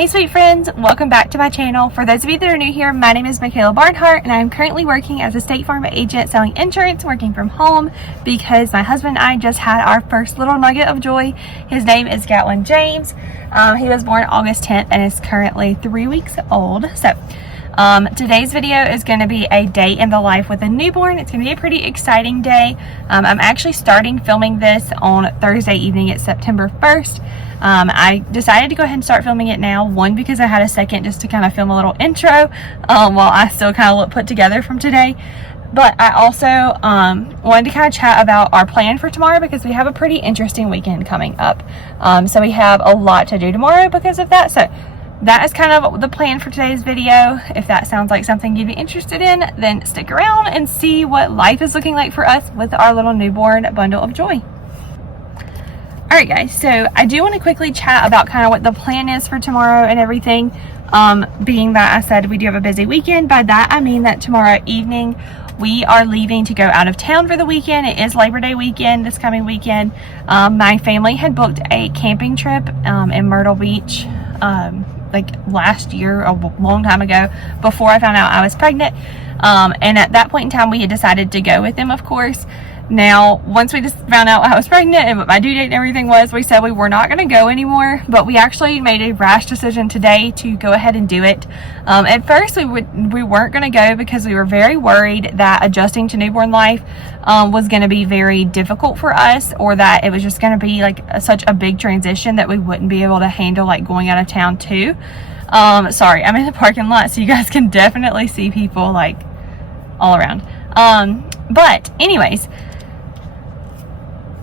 Hey sweet friends, welcome back to my channel. For those of you that are new here, my name is Michaela Barnhart and I'm currently working as a State Farm agent selling insurance, working from home because my husband and I just had our first little nugget of joy. His name is Gatlin James. He was born August 10th and is currently 3 weeks old. So today's video is going to be a day in the life with a newborn. It's going to be a pretty exciting day. I'm actually starting filming this on Thursday evening. It's September 1st. I decided to go ahead and start filming it now. One, because I had a second just to kind of film a little intro while I still kind of look put together from today. But I also wanted to kind of chat about our plan for tomorrow because we have a pretty interesting weekend coming up. So we have a lot to do tomorrow because of that. So that is kind of the plan for today's video. If that sounds like something you'd be interested in, then stick around and see what life is looking like for us with our little newborn bundle of joy. Alright guys, so I do want to quickly chat about kind of what the plan is for tomorrow and everything. Being that I said we do have a busy weekend, by that I mean that tomorrow evening we are leaving to go out of town for the weekend. It is Labor Day weekend, this coming weekend. My family had booked a camping trip in Myrtle Beach like last year, a long time ago, before I found out I was pregnant. And at that point in time we had decided to go with them, of course. Now, once we just found out I was pregnant and what my due date and everything was, we said we were not going to go anymore, but we actually made a rash decision today to go ahead and do it. At first, we weren't going to go because we were very worried that adjusting to newborn life was going to be very difficult for us, or that it was just going to be like such a big transition that we wouldn't be able to handle like going out of town too. Sorry, I'm in the parking lot, so you guys can definitely see people like all around. But anyways,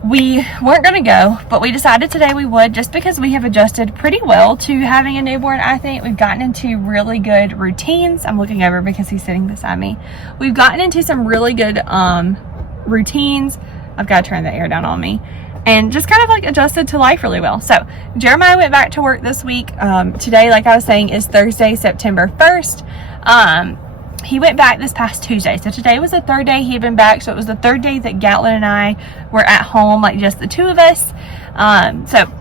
we weren't going to go, but we decided today we would, just because we have adjusted pretty well to having a newborn. I think we've gotten into really good routines. I'm looking over because he's sitting beside me. We've gotten into some really good routines. I've got to turn the air down on me. And just kind of like adjusted to life really well. So Jeremiah went back to work this week. Today, like I was saying, is Thursday, September 1st. He went back this past Tuesday. So today was the third day he had been back. So it was the third day that Gatlin and I were at home, like just the two of us. So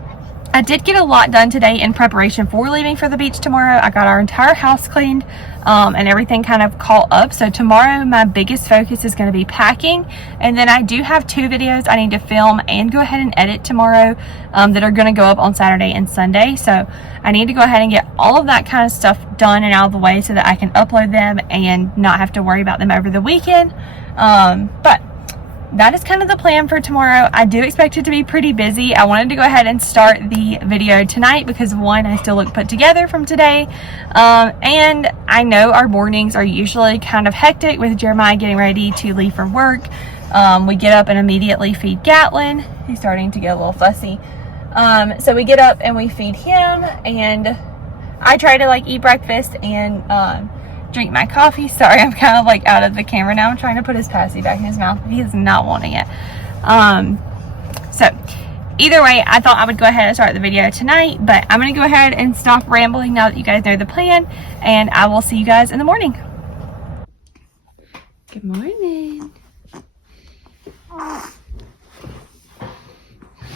I did get a lot done today in preparation for leaving for the beach tomorrow. I got our entire house cleaned and everything kind of caught up. So tomorrow my biggest focus is going to be packing. And then I do have 2 videos I need to film and go ahead and edit tomorrow that are going to go up on Saturday and Sunday. So I need to go ahead and get all of that kind of stuff done and out of the way so that I can upload them and not have to worry about them over the weekend. But that is kind of the plan for tomorrow. I do expect it to be pretty busy. I wanted to go ahead and start the video tonight because, one, I still look put together from today. And I know our mornings are usually kind of hectic with Jeremiah getting ready to leave for work. We get up and immediately feed Gatlin. He's starting to get a little fussy. So we get up and we feed him, and I try to like eat breakfast and drink my coffee. Sorry, I'm kind of like out of the camera now. I'm trying to put his passy back in his mouth, but he is not wanting it. So either way, I thought I would go ahead and start the video tonight, but I'm going to go ahead and stop rambling now that you guys know the plan, and I will see you guys in the morning. Good morning.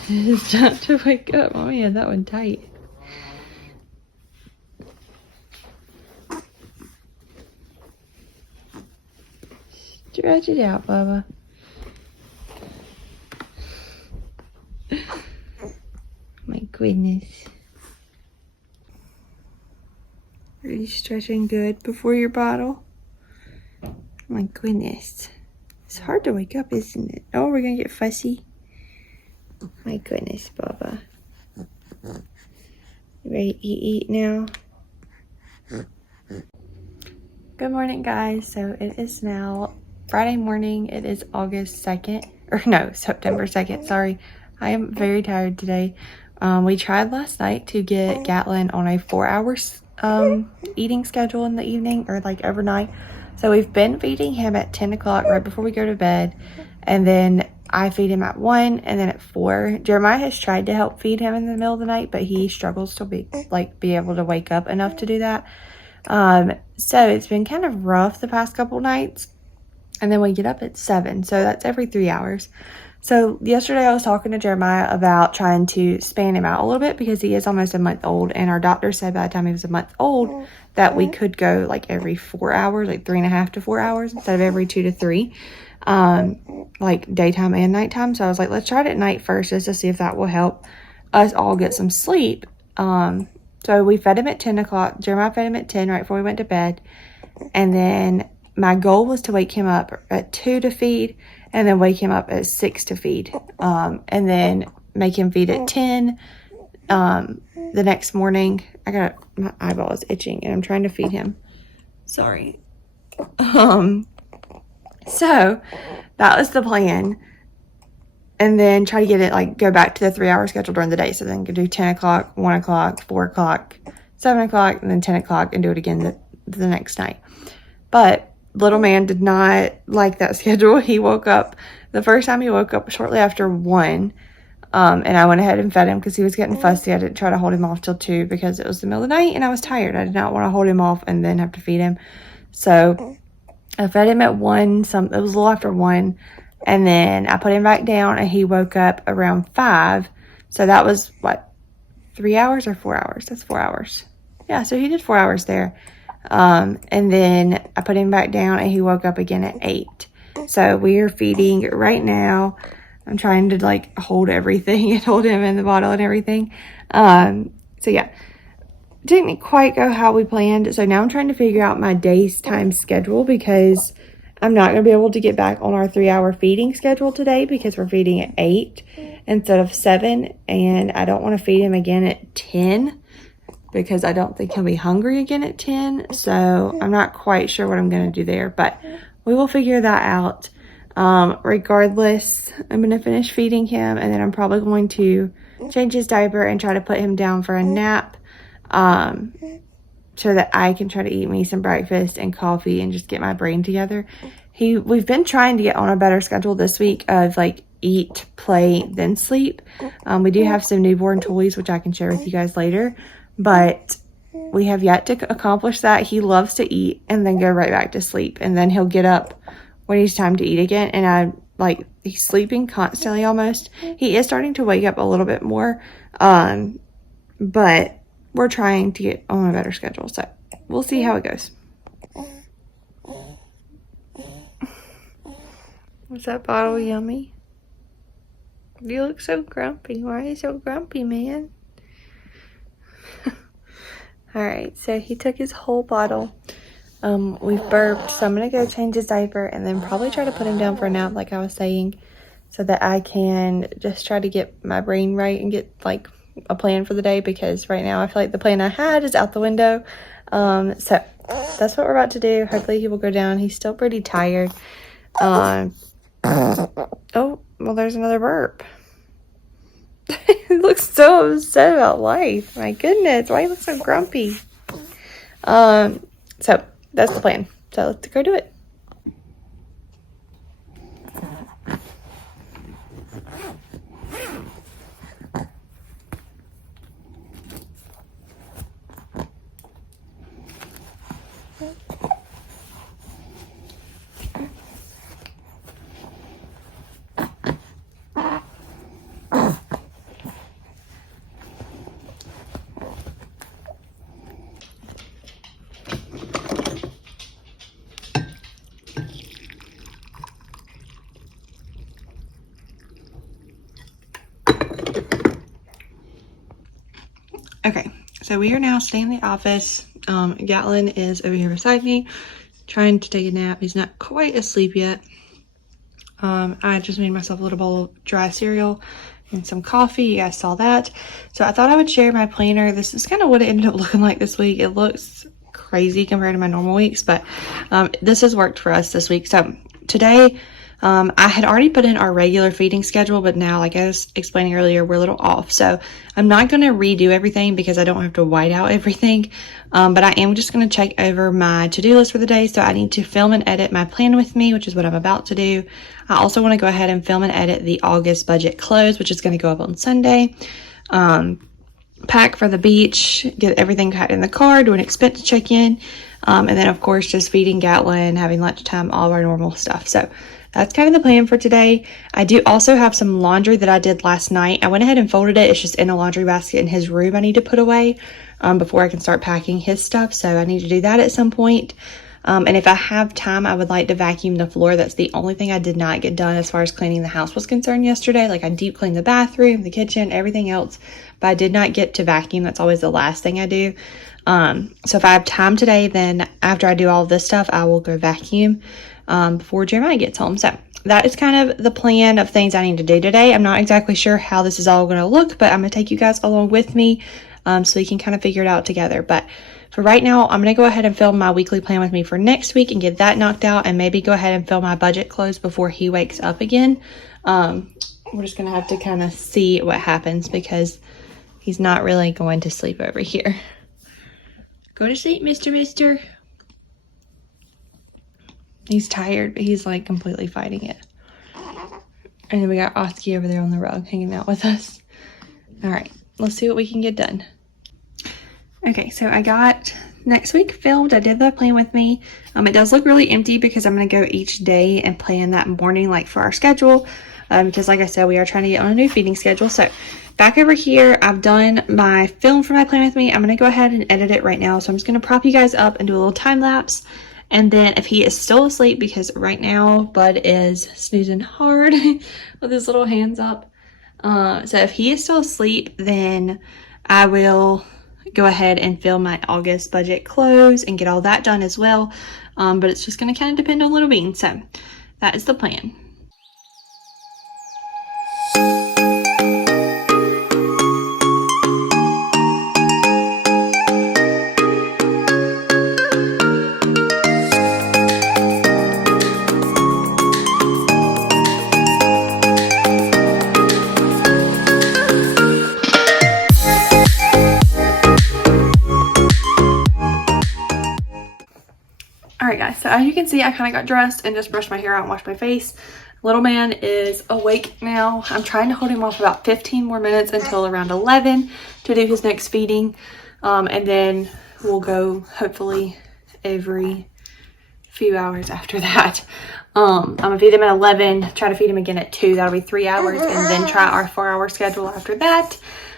It's time to wake up. Oh yeah, that one tight. Stretch it out, Bubba. My goodness. Are you stretching good before your bottle? My goodness. It's hard to wake up, isn't it? Oh, we're gonna get fussy. My goodness, Bubba. You ready to eat now? Good morning, guys. So it is now Friday morning. It is August 2nd, or no, September 2nd, sorry. I am very tired today. We tried last night to get Gatlin on a 4-hour eating schedule in the evening, or like overnight. So we've been feeding him at 10 o'clock right before we go to bed, and then I feed him at 1 and then at 4. Jeremiah has tried to help feed him in the middle of the night, but he struggles to be able to wake up enough to do that. So it's been kind of rough the past couple nights. and then we get up at 7. So that's every 3 hours. So yesterday I was talking to Jeremiah about trying to span him out a little bit because he is almost a month old. And our doctor said by the time he was a month old that we could go like every 4 hours, like 3.5 to 4 hours instead of every 2 to 3, like daytime and nighttime. So I was like, let's try it at night first just to see if that will help us all get some sleep. So we fed him at 10 o'clock. Jeremiah fed him at 10 right before we went to bed. And then my goal was to wake him up at 2 to feed, and then wake him up at 6 to feed, and then make him feed at 10. The next morning, my eyeball is itching, and I'm trying to feed him. Sorry. So that was the plan. And then try to get it, like, go back to the 3-hour schedule during the day. So then could do 10 o'clock, 1 o'clock, 4 o'clock, 7 o'clock, and then 10 o'clock, and do it again the next night. But little man did not like that schedule. He woke up, the first time he woke up shortly after 1, and I went ahead and fed him because he was getting fussy. I didn't try to hold him off till 2 because it was the middle of the night and I was tired. I did not want to hold him off and then have to feed him. So I fed him at 1, it was a little after 1, and then I put him back down and he woke up around 5. So that was, what, 3 hours or 4 hours? That's 4 hours. Yeah, so he did 4 hours there. And then I put him back down and he woke up again at 8. So we are feeding right now. I'm trying to like hold everything and hold him in the bottle and everything. So yeah, didn't quite go how we planned. So now I'm trying to figure out my day's time schedule because I'm not going to be able to get back on our 3-hour feeding schedule today because we're feeding at 8 instead of 7. And I don't want to feed him again at 10. Because I don't think he'll be hungry again at 10. So I'm not quite sure what I'm going to do there. But we will figure that out. Regardless, I'm going to finish feeding him. And then I'm probably going to change his diaper and try to put him down for a nap. So that I can try to eat me some breakfast and coffee and just get my brain together. We've been trying to get on a better schedule this week of like eat, play, then sleep. We do have some newborn toys, which I can share with you guys later. But we have yet to accomplish that. He loves to eat and then go right back to sleep. And then he'll get up when it's time to eat again. And he's sleeping constantly almost. He is starting to wake up a little bit more. But we're trying to get on a better schedule. So we'll see how it goes. Was that bottle yummy? You look so grumpy. Why are you so grumpy, man? Alright, so he took his whole bottle. We've burped, so I'm going to go change his diaper and then probably try to put him down for a nap like I was saying so that I can just try to get my brain right and get like a plan for the day because right now I feel like the plan I had is out the window. So that's what we're about to do. Hopefully he will go down. He's still pretty tired. Oh, well there's another burp. He looks so upset about life. My goodness, why he looks so grumpy? So that's the plan. So let's go do it. Okay, so we are now staying in the office. Gatlin is over here beside me, trying to take a nap. He's not quite asleep yet. I just made myself a little bowl of dry cereal and some coffee. You guys saw that. So I thought I would share my planner. This is kind of what it ended up looking like this week. It looks crazy compared to my normal weeks, but this has worked for us this week. So today, I had already put in our regular feeding schedule, but now, like I was explaining earlier, we're a little off. So I'm not going to redo everything because I don't have to white out everything. But I am just going to check over my to-do list for the day. So I need to film and edit my plan with me, which is what I'm about to do. I also want to go ahead and film and edit the August budget close, which is going to go up on Sunday. pack for the beach, get everything got in the car, do an expense check-in, and then of course just feeding Gatlin, having lunchtime, all of our normal stuff. So that's kind of the plan for today. I do also have some laundry that I did last night. I went ahead and folded it. It's just in a laundry basket in his room I need to put away before I can start packing his stuff. So I need to do that at some point. And if I have time, I would like to vacuum the floor. That's the only thing I did not get done as far as cleaning the house was concerned yesterday. Like I deep cleaned the bathroom, the kitchen, everything else, but I did not get to vacuum. That's always the last thing I do. So if I have time today, then after I do all of this stuff, I will go vacuum before Jeremiah gets home. So that is kind of the plan of things I need to do today. I'm not exactly sure how this is all going to look, but I'm going to take you guys along with me so we can kind of figure it out together. But for right now, I'm going to go ahead and film my weekly plan with me for next week and get that knocked out, and maybe go ahead and film my budget close before he wakes up again. We're just going to have to kind of see what happens because he's not really going to sleep over here. Go to sleep, Mister. He's tired, but he's like completely fighting it. And then we got Oski over there on the rug hanging out with us. All right, let's see what we can get done. Okay, so I got next week filmed. I did the plan with me. It does look really empty because I'm going to go each day and plan that morning, like for our schedule. Because like I said, we are trying to get on a new feeding schedule. So back over here, I've done my film for my plan with me. I'm going to go ahead and edit it right now. So I'm just going to prop you guys up and do a little time lapse. And then if he is still asleep, because right now Bud is snoozing hard with his little hands up. So if he is still asleep, then I will go ahead and film my August budget close and get all that done as well. But it's just going to kind of depend on Little Bean. So that is the plan. Alright guys, so as you can see, I kind of got dressed and just brushed my hair out and washed my face. Little man is awake now. I'm trying to hold him off about 15 more minutes until around 11 to do his next feeding. And then we'll go hopefully every few hours after that. I'm going to feed him at 11, try to feed him again at 2. That'll be 3 hours, and then try our 4-hour schedule after that.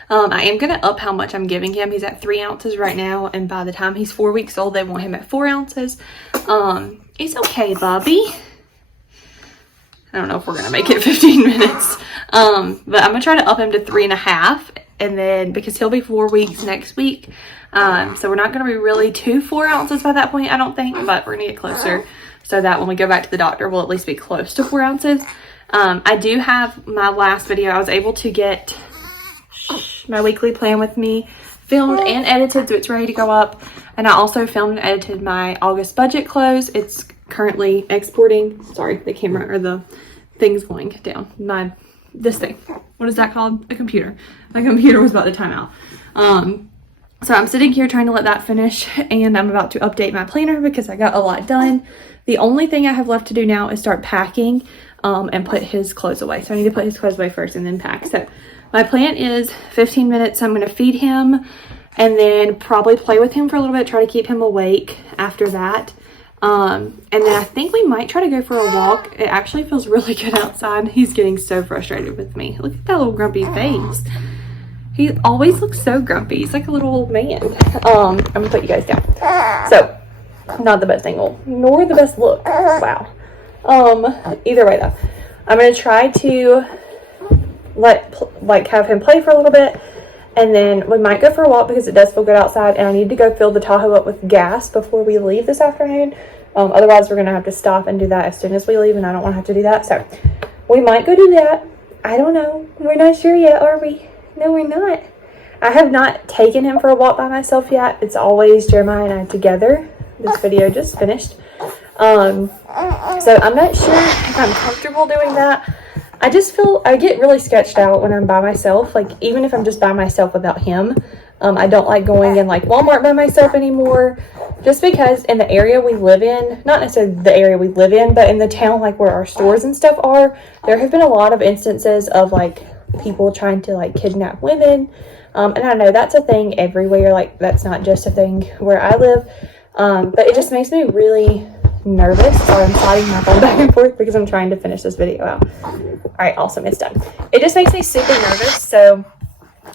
I am going to up how much I'm giving him. He's at 3 ounces right now, and by the time he's 4 weeks old, they want him at 4 ounces. It's okay, Bobby. I don't know if we're going to make it 15 minutes. But I'm going to try to up him to 3.5, and then because he'll be 4 weeks next week. So we're not going to be really to 4 ounces by that point, I don't think, but we're going to get closer so that when we go back to the doctor, we'll at least be close to 4 ounces. I do have my last video. I was able to get my weekly plan with me filmed and edited, so it's ready to go up. And I also filmed and edited my August budget close. It's currently exporting. Sorry, the camera or the thing's going down. This thing, what is that called? A computer. My computer was about to time out. So I'm sitting here trying to let that finish, and I'm about to update my planner because I got a lot done. The only thing I have left to do now is start packing and put his clothes away. So I need to put his clothes away first and then pack. So my plan is 15 minutes. I'm going to feed him and then probably play with him for a little bit, try to keep him awake after that. And then I think we might try to go for a walk. It actually feels really good outside. He's getting so frustrated with me. Look at that little grumpy face. He always looks so grumpy. He's like a little old man. I'm going to put you guys down. So, not the best angle, nor the best look. Wow. Either way though, I'm going to try to have him play for a little bit, and then we might go for a walk because it does feel good outside, and I need to go fill the Tahoe up with gas before we leave this afternoon. Otherwise we're going to have to stop and do that as soon as we leave, and I don't want to have to do that. So we might go do that. I don't know. We're not sure yet, are we? No, we're not. I have not taken him for a walk by myself yet. It's always Jeremiah and I together. This video just finished. So I'm not sure if I'm comfortable doing that. I just feel I get really sketched out when I'm by myself. Like, even if I'm just by myself without him, I don't like going in like Walmart by myself anymore, just because in the area we live in, not necessarily the area we live in, but in the town like where our stores and stuff are, there have been a lot of instances of like people trying to like kidnap women, And I know that's a thing everywhere, like that's not just a thing where I live, but it just makes me really nervous. Sorry, I'm sliding my phone back and forth because I'm trying to finish this video out. All right, awesome, it's done. It just makes me super nervous, so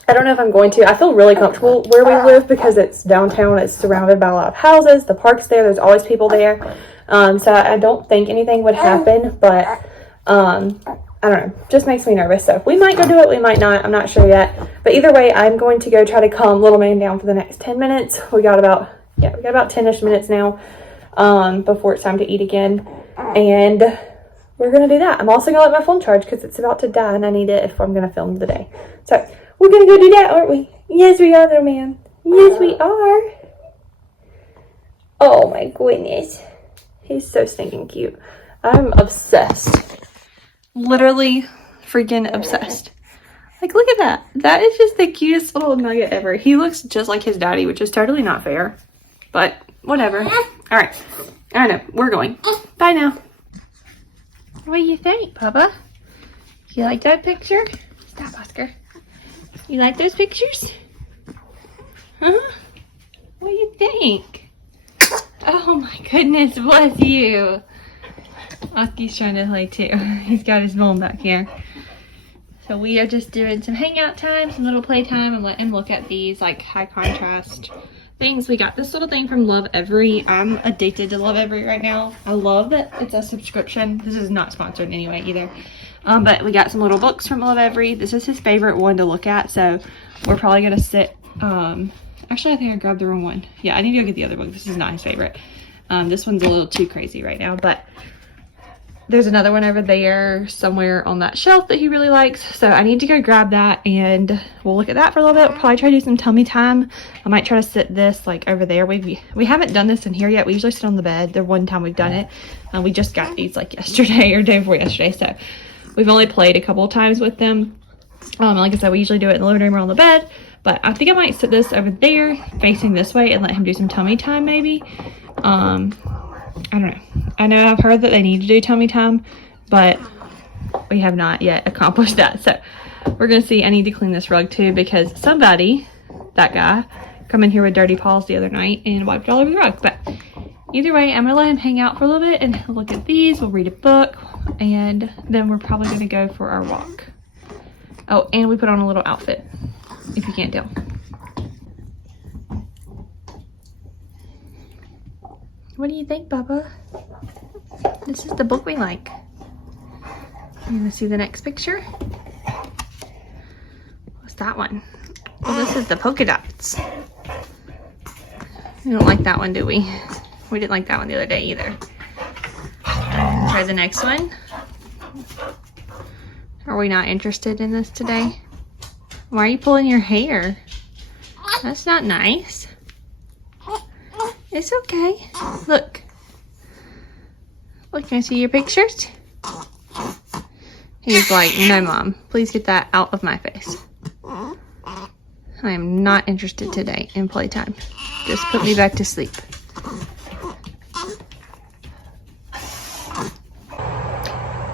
I don't know if I'm going to. I feel really comfortable where we live because it's downtown. It's surrounded by a lot of houses. The park's there. There's always people there. So I don't think anything would happen, but I don't know. Just makes me nervous. So we might go do it. We might not. I'm not sure yet. But either way, I'm going to go try to calm little man down for the next 10 minutes. We got about 10-ish minutes now before it's time to eat again. And we're going to do that. I'm also going to let my phone charge because it's about to die and I need it if I'm going to film today. So we're going to go do that, aren't we? Yes, we are, little man. Yes, we are. Oh, my goodness. He's so stinking cute. I'm obsessed. Literally freaking obsessed. Like, look at that. That is just the cutest little nugget ever. He looks just like his daddy, which is totally not fair. But whatever. All right. I know. We're going. Bye now. What do you think, Papa? You like that picture? Stop, Oscar. You like those pictures? Huh? What do you think? Oh my goodness, bless you. Oski's trying to play too. He's got his bone back here. So we are just doing some hangout time, some little play time, and let him look at these like high contrast things. We got this little thing from Love Every. I'm addicted to Love Every right now. I love that it's a subscription. This is not sponsored in any way either. But we got some little books from Love Every. This is his favorite one to look at, so we're probably gonna sit. Actually, I think I grabbed the wrong one. Yeah, I need to go get the other book. This is not his favorite. This one's a little too crazy right now, but there's another one over there somewhere on that shelf that he really likes. So I need to go grab that and we'll look at that for a little bit. We'll probably try to do some tummy time. I might try to sit this like over there. We haven't done this in here yet. We usually sit on the bed. The one time we've done it, we just got these like yesterday or day before yesterday. So we've only played a couple of times with them. Like I said, we usually do it in the living room or on the bed. But I think I might sit this over there facing this way and let him do some tummy time maybe. I don't know. I know I've heard that they need to do tummy time, but we have not yet accomplished that. So we're going to see. I need to clean this rug too because somebody, that guy, come in here with dirty paws the other night and wiped all over the rug. But either way, I'm going to let him hang out for a little bit and look at these. We'll read a book and then we're probably going to go for our walk. Oh, and we put on a little outfit, if you can't tell. What do you think, Bubba? This is the book we like. You want to see the next picture? What's that one? Well, this is the polka dots. We don't like that one, do we? We didn't like that one the other day either. Try the next one. Are we not interested in this today? Why are you pulling your hair? That's not nice. It's okay. Look. Look, can I see your pictures? He's like, no, Mom. Please get that out of my face. I am not interested today in playtime. Just put me back to sleep.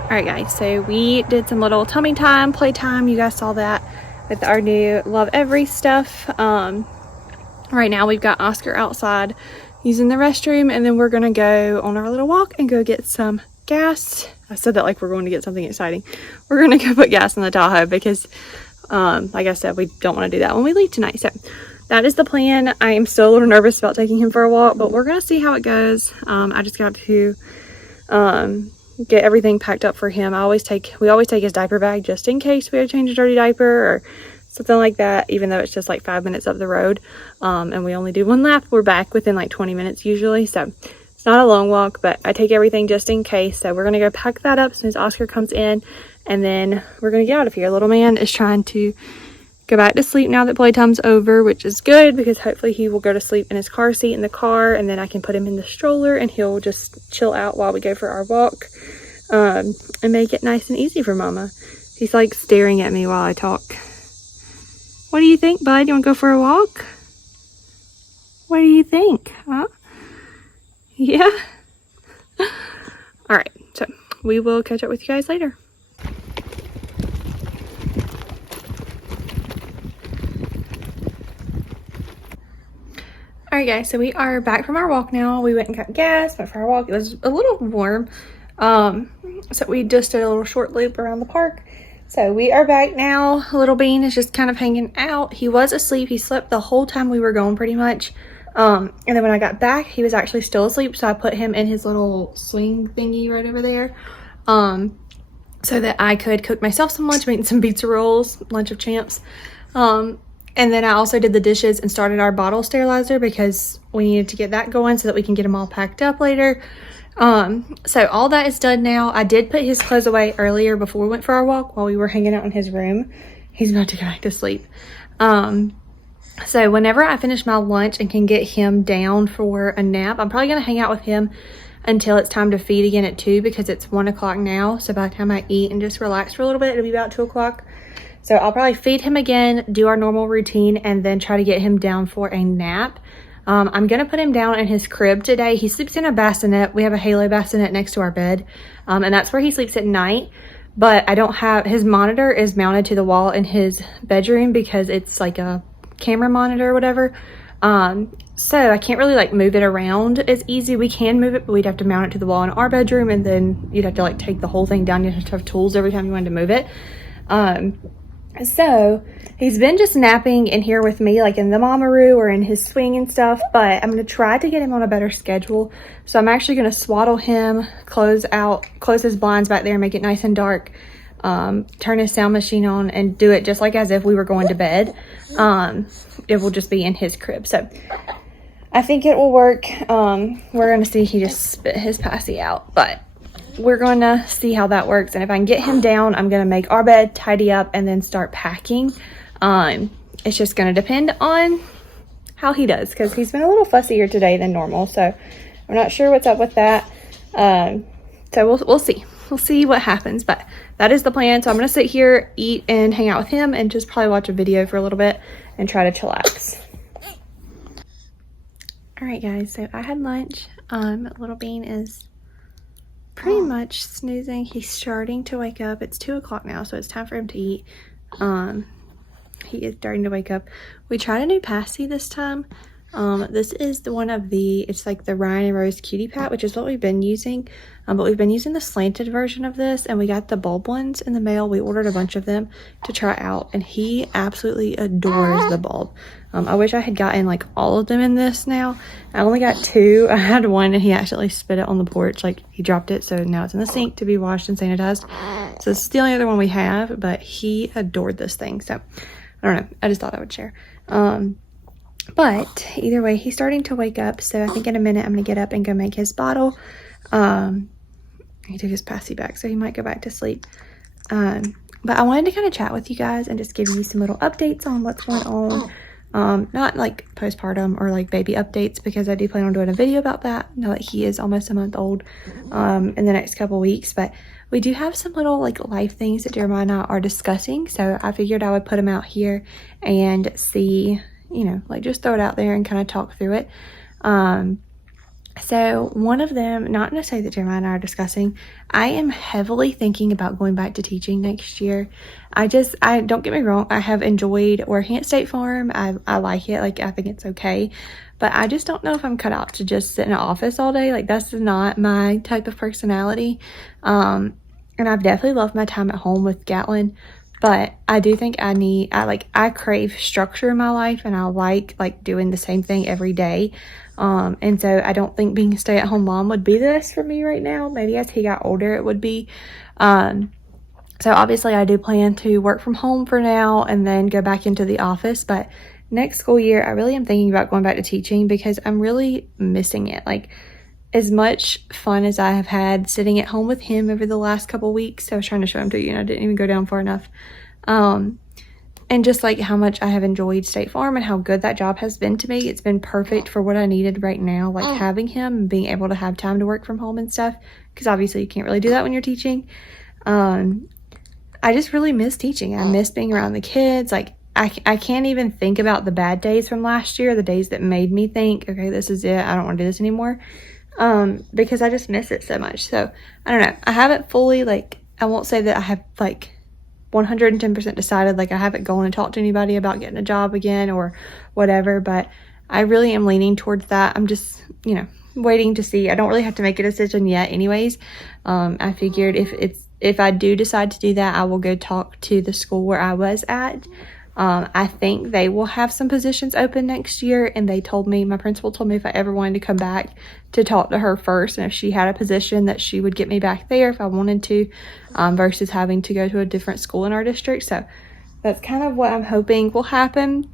Alright guys, so we did some little tummy time, playtime. You guys saw that with our new Love Every stuff. Right now we've got Oscar outside using the restroom, and then we're gonna go on our little walk and go get some gas. I said that like we're going to get something exciting. We're gonna go put gas in the Tahoe because like I said, we don't want to do that when we leave tonight. So that is the plan. I am still a little nervous about taking him for a walk, but we're gonna see how it goes. I just got to get everything packed up for him. We always take his diaper bag just in case we have to change a dirty diaper or something like that, even though it's just like 5 minutes up the road, and we only do one lap. We're back within like 20 minutes usually, so it's not a long walk, but I take everything just in case. So we're gonna go pack that up as soon as Oscar comes in, and then we're gonna get out of here. Little man is trying to go back to sleep now that playtime's over, which is good because hopefully he will go to sleep in his car seat in the car, and then I can put him in the stroller and he'll just chill out while we go for our walk, and make it nice and easy for Mama. He's like staring at me while I talk. What do you think, bud? You want to go for a walk? What do you think? Huh? Yeah? Alright, so we will catch up with you guys later. Alright guys, so we are back from our walk now. We went and got gas, went for our walk. It was a little warm. So we just did a little short loop around the park. So we are back now. Little Bean is just kind of hanging out. He was asleep. He slept the whole time we were going pretty much. And then when I got back, he was actually still asleep. So I put him in his little swing thingy right over there. So that I could cook myself some lunch, making some pizza rolls, lunch of champs. And then I also did the dishes and started our bottle sterilizer because we needed to get that going so that we can get them all packed up later. So all that is done now. I did put his clothes away earlier before we went for our walk while we were hanging out in his room. He's about to go back to sleep. So whenever I finish my lunch and can get him down for a nap, I'm probably going to hang out with him until it's time to feed again at 2 because it's 1 o'clock now. So by the time I eat and just relax for a little bit, it'll be about 2 o'clock. So I'll probably feed him again, do our normal routine, and then try to get him down for a nap. I'm going to put him down in his crib today. He sleeps in a bassinet. We have a halo bassinet next to our bed, and that's where he sleeps at night. But I don't have, his monitor is mounted to the wall in his bedroom because it's like a camera monitor or whatever. So I can't really like move it around as easy. We can move it, but we'd have to mount it to the wall in our bedroom, and then you'd have to like take the whole thing down. You'd have to have tools every time you wanted to move it. So he's been just napping in here with me, like in the mama-roo or in his swing and stuff, but I'm going to try to get him on a better schedule. So I'm actually going to swaddle him, close his blinds back there, make it nice and dark, turn his sound machine on, and do it just like as if we were going to bed. It will just be in his crib. So I think it will work. We're going to see. He just spit his passy out, but we're going to see how that works. And if I can get him down, I'm going to make our bed, tidy up, and then start packing. It's just going to depend on how he does because he's been a little fussier today than normal. So I'm not sure what's up with that. So we'll see. We'll see what happens, but that is the plan. So I'm going to sit here, eat, and hang out with him and just probably watch a video for a little bit and try to chillax. All right, guys. So I had lunch. Little Bean is pretty much snoozing. He's starting to wake up. It's 2 o'clock now, so it's time for him to eat. He is starting to wake up. We tried a new passy this time. This is it's like the Ryan and Rose Cutie Pat, which is what we've been using. But we've been using the slanted version of this, and we got the bulb ones in the mail. We ordered a bunch of them to try out, and he absolutely adores the bulb. I wish I had gotten like all of them in this now. I only got 2. I had one and he actually spit it on the porch. Like he dropped it. So now it's in the sink to be washed and sanitized. So this is the only other one we have, but he adored this thing. So I don't know. I just thought I would share. But either way, he's starting to wake up. So I think in a minute, I'm going to get up and go make his bottle. He took his passy back, so he might go back to sleep. But I wanted to kind of chat with you guys and just give you some little updates on what's going on. Not like postpartum or like baby updates because I do plan on doing a video about that now that he is almost a month old in the next couple weeks. But we do have some little like life things that Jeremiah and I are discussing. So I figured I would put them out here and see, you know, like just throw it out there and kind of talk through it. So one of them, not necessarily that Jeremiah and I are discussing, I am heavily thinking about going back to teaching next year. I don't get me wrong, I have enjoyed working at State Farm. I like it, like I think it's okay, but I just don't know if I'm cut out to just sit in an office all day. Like that's not my type of personality. And I've definitely loved my time at home with Gatlin, but I do think I crave structure in my life, and I like doing the same thing every day. And so I don't think being a stay-at-home mom would be the best for me right now. Maybe as he got older it would be. So obviously I do plan to work from home for now and then go back into the office. But next school year I really am thinking about going back to teaching because I'm really missing it. Like as much fun as I have had sitting at home with him over the last couple weeks. So I was trying to show him to you and I didn't even go down far enough. And just like how much I have enjoyed State Farm and how good that job has been to me. It's been perfect for what I needed right now. Like having him and being able to have time to work from home and stuff. Because obviously you can't really do that when you're teaching. I just really miss teaching. I miss being around the kids. Like I can't even think about the bad days from last year. The days that made me think, okay, this is it. I don't want to do this anymore. Because I just miss it so much. So I don't know. I haven't fully I won't say that I have 110% decided. I haven't gone and talked to anybody about getting a job again or whatever, but I really am leaning towards that. I'm just, you know, waiting to see. I don't really have to make a decision yet anyways. I figured if I do decide to do that, I will go talk to the school where I was at. I think they will have some positions open next year, and they told me, my principal told me if I ever wanted to come back to talk to her first, and if she had a position that she would get me back there if I wanted to, versus having to go to a different school in our district. So that's kind of what I'm hoping will happen.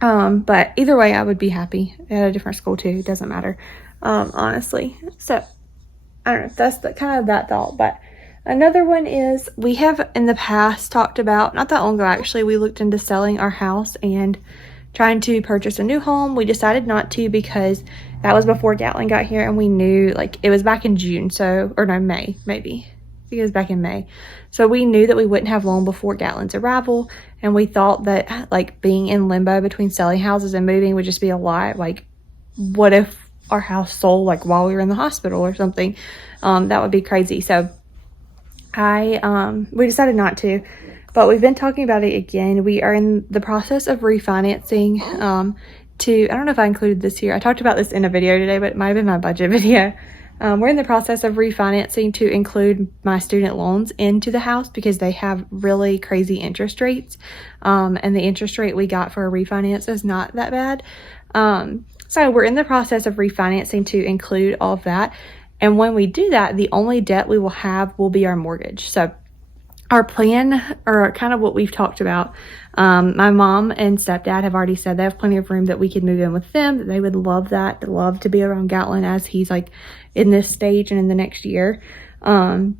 But either way, I would be happy at a different school too. It doesn't matter, honestly. So I don't know, that's kind of that thought. But another one is, we have in the past talked about, not that long ago actually, we looked into selling our house and trying to purchase a new home. We decided not to because that was before Gatlin got here, and we knew, like, it was back in June, so, or no, May, maybe. I think it was back in May. So we knew that we wouldn't have long before Gatlin's arrival, and we thought that, like, being in limbo between selling houses and moving would just be a lot. Like, what if our house sold, like, while we were in the hospital or something? That would be crazy. So we decided not to, but we've been talking about it again. We are in the process of refinancing, I don't know if I included this here. I talked about this in a video today, but it might have been my budget video. We're in the process of refinancing to include my student loans into the house because they have really crazy interest rates. And the interest rate we got for a refinance is not that bad. So we're in the process of refinancing to include all of that. And when we do that, the only debt we will have will be our mortgage. So our plan, or kind of what we've talked about, my mom and stepdad have already said they have plenty of room that we could move in with them, that they would love that, love to be around Gatlin as he's like in this stage and in the next year. And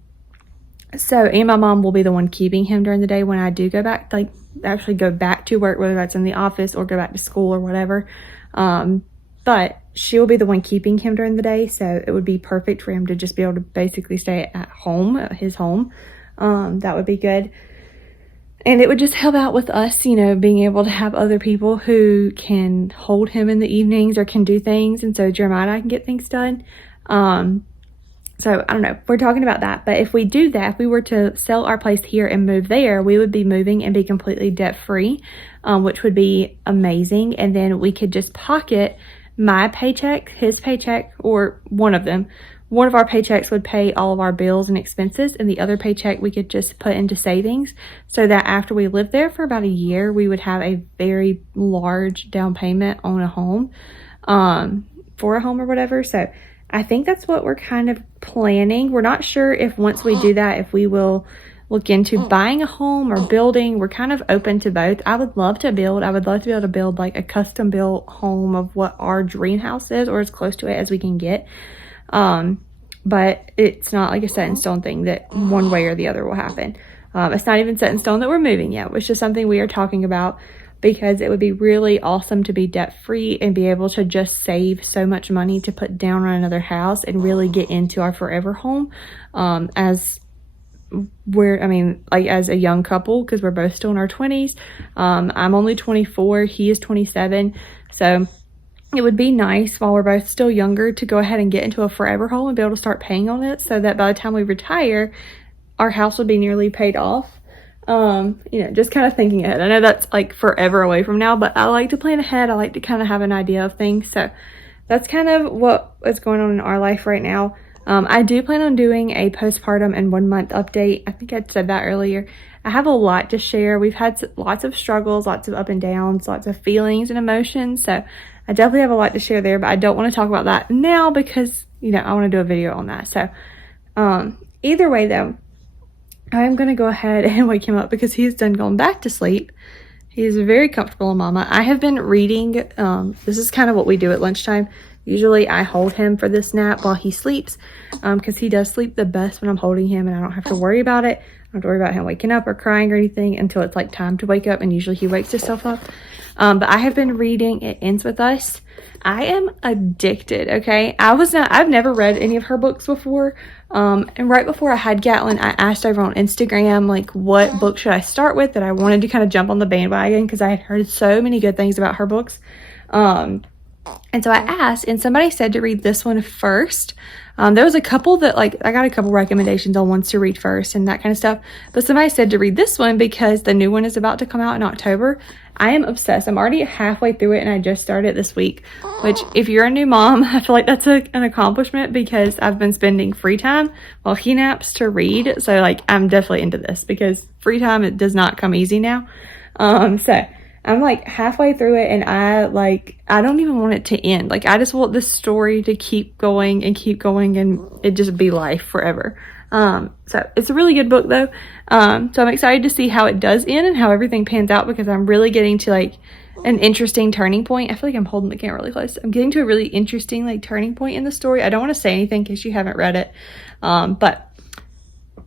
my mom will be the one keeping him during the day when I do go back, like actually go back to work, whether that's in the office or go back to school or whatever. But she will be the one keeping him during the day, so it would be perfect for him to just be able to basically stay at home, at his home. That would be good. And it would just help out with us, you know, being able to have other people who can hold him in the evenings or can do things. And so Jeremiah and I can get things done. So I don't know, we're talking about that. But if we do that, if we were to sell our place here and move there, we would be moving and be completely debt free, which would be amazing. And then we could just pocket my paycheck, his paycheck, or one of them. One of our paychecks would pay all of our bills and expenses, and the other paycheck we could just put into savings, so that after we lived there for about a year, we would have a very large down payment on a home, for a home or whatever. So I think that's what we're kind of planning. We're not sure if once we do that, if we will look into buying a home or building. We're kind of open to both. I would love to build. I would love to be able to build like a custom built home of what our dream house is, or as close to it as we can get. But it's not like a set in stone thing that one way or the other will happen. It's not even set in stone that we're moving yet, which is something we are talking about, because it would be really awesome to be debt free and be able to just save so much money to put down on another house and really get into our forever home, as a young couple, because we're both still in our 20s. I'm only 24, he is 27. So it would be nice while we're both still younger to go ahead and get into a forever home and be able to start paying on it, so that by the time we retire, our house would be nearly paid off. Just kind of thinking ahead. I know that's like forever away from now, but I like to plan ahead. I like to kind of have an idea of things. So that's kind of what is going on in our life right now. I do plan on doing a postpartum and 1 month update. I think I said that earlier. I have a lot to share. We've had lots of struggles, lots of up and downs, lots of feelings and emotions. So I definitely have a lot to share there, but I don't want to talk about that now because, I want to do a video on that. So either way though, I'm going to go ahead and wake him up because he's done gone back to sleep. He's very comfortable in mama. I have been reading. This is kind of what we do at lunchtime. Usually I hold him for this nap while he sleeps, because he does sleep the best when I'm holding him and I don't have to worry about it. I don't have to worry about him waking up or crying or anything until it's like time to wake up, and usually he wakes himself up. But I have been reading It Ends With Us. I am addicted, okay? I've never read any of her books before. And right before I had Gatlin, I asked over on Instagram, like, what book should I start with, that I wanted to kind of jump on the bandwagon, because I had heard so many good things about her books. And so I asked, and somebody said to read this one first. There was a couple that, like, I got a couple recommendations on ones to read first and that kind of stuff. But somebody said to read this one because the new one is about to come out in October. I am obsessed. I'm already halfway through it and I just started this week, which if you're a new mom, I feel like that's an accomplishment because I've been spending free time while he naps to read. So, like, I'm definitely into this because free time, it does not come easy now. So I'm like halfway through it and I don't even want it to end. Like, I just want this story to keep going and it just be life forever. So it's a really good book though. So I'm excited to see how it does end and how everything pans out because I'm really getting to like an interesting turning point. I feel like I'm holding the camera really close. I'm getting to a really interesting like turning point in the story. I don't want to say anything in case you haven't read it. But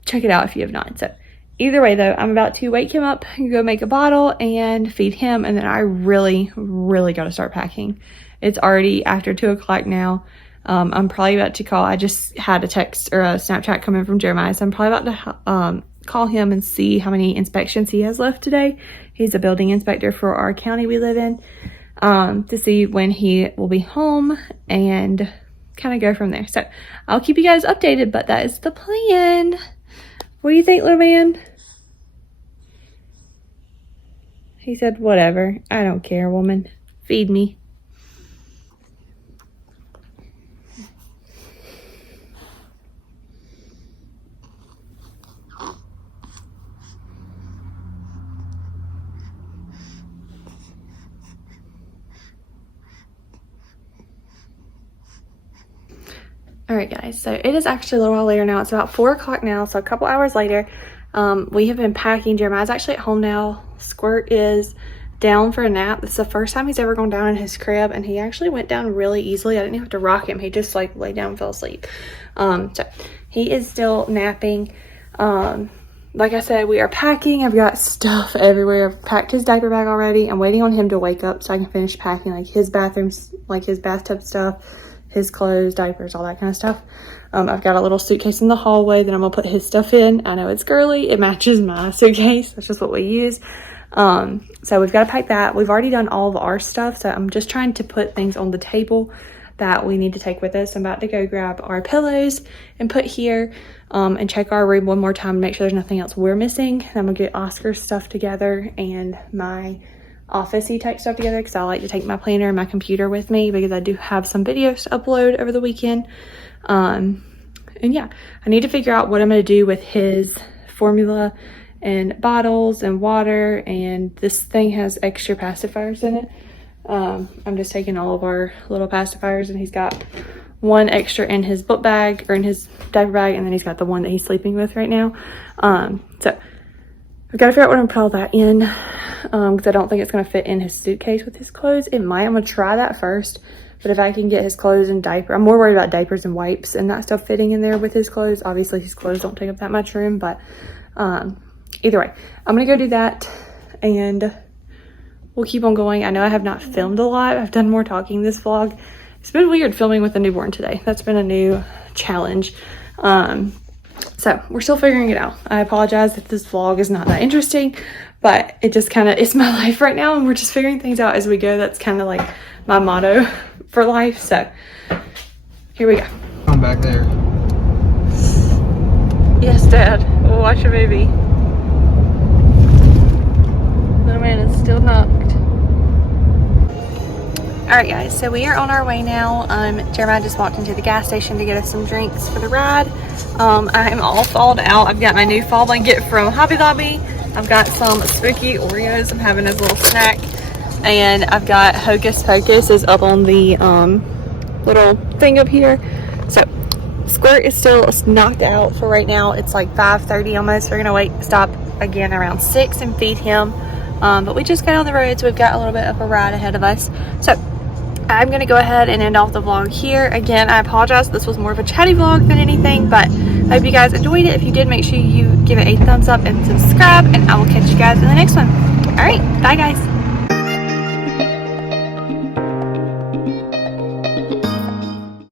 check it out if you have not. So either way though, I'm about to wake him up and go make a bottle and feed him. And then I really got to start packing. It's already after 2 o'clock now. I'm probably about to call. I just had a text or a Snapchat come in from Jeremiah. So I'm probably about to call him and see how many inspections he has left today. He's a building inspector for our county we live in, to see when he will be home and kind of go from there. So I'll keep you guys updated, but that is the plan. What do you think, little man? He said, whatever. I don't care, woman. Feed me. All right, guys, so it is actually a little while later now. It's about 4 o'clock now, so a couple hours later. We have been packing. Jeremiah's actually at home now. Squirt is down for a nap. This is the first time he's ever gone down in his crib, and he actually went down really easily. I didn't have to rock him. He just like laid down and fell asleep. So he is still napping. Like I said, we are packing. I've got stuff everywhere. I've packed his diaper bag already. I'm waiting on him to wake up so I can finish packing like his bathrooms, like his bathtub stuff, his clothes, diapers, all that kind of stuff. I've got a little suitcase in the hallway that I'm gonna put his stuff in. I know it's girly. It matches my suitcase. That's just what we use. So we've got to pack that. We've already done all of our stuff. So I'm just trying to put things on the table that we need to take with us. I'm about to go grab our pillows and put here, and check our room one more time to make sure there's nothing else we're missing. I'm gonna get Oscar's stuff together and my office-y type stuff together because I like to take my planner and my computer with me because I do have some videos to upload over the weekend. And yeah, I need to figure out what I'm going to do with his formula and bottles and water, and this thing has extra pacifiers in it. I'm just taking all of our little pacifiers, and he's got one extra in his book bag or in his diaper bag, and then he's got the one that he's sleeping with right now. So I've got to figure out what I'm going to put all that in, because I don't think it's going to fit in his suitcase with his clothes. It might. I'm going to try that first. But if I can get his clothes and diaper, I'm more worried about diapers and wipes and that stuff fitting in there with his clothes. Obviously, his clothes don't take up that much room, but either way, I'm going to go do that and we'll keep on going. I know I have not filmed a lot. I've done more talking this vlog. It's been weird filming with a newborn today. That's been a new challenge. So we're still figuring it out. I apologize if this vlog is not that interesting, but it just kind of, it's my life right now and we're just figuring things out as we go. That's kind of like my motto for life. So here we go. I'm back there. Yes, Dad. We'll watch a movie. Little man is still knocked. Alright guys, so we are on our way now. Jeremiah just walked into the gas station to get us some drinks for the ride. I am all thawed out. I've got my new fall blanket from Hobby Lobby. I've got some spooky Oreos I'm having as a little snack. And I've got Hocus Pocus is up on the little thing up here. So Squirt is still knocked out for right now. It's like 5:30 almost. We're gonna stop again around 6 and feed him. But we just got on the road, so we've got a little bit of a ride ahead of us. So I'm gonna go ahead and end off the vlog here. Again, I apologize. This was more of a chatty vlog than anything, but I hope you guys enjoyed it. If you did, make sure you give it a thumbs up and subscribe, and I will catch you guys in the next one. All right, bye guys.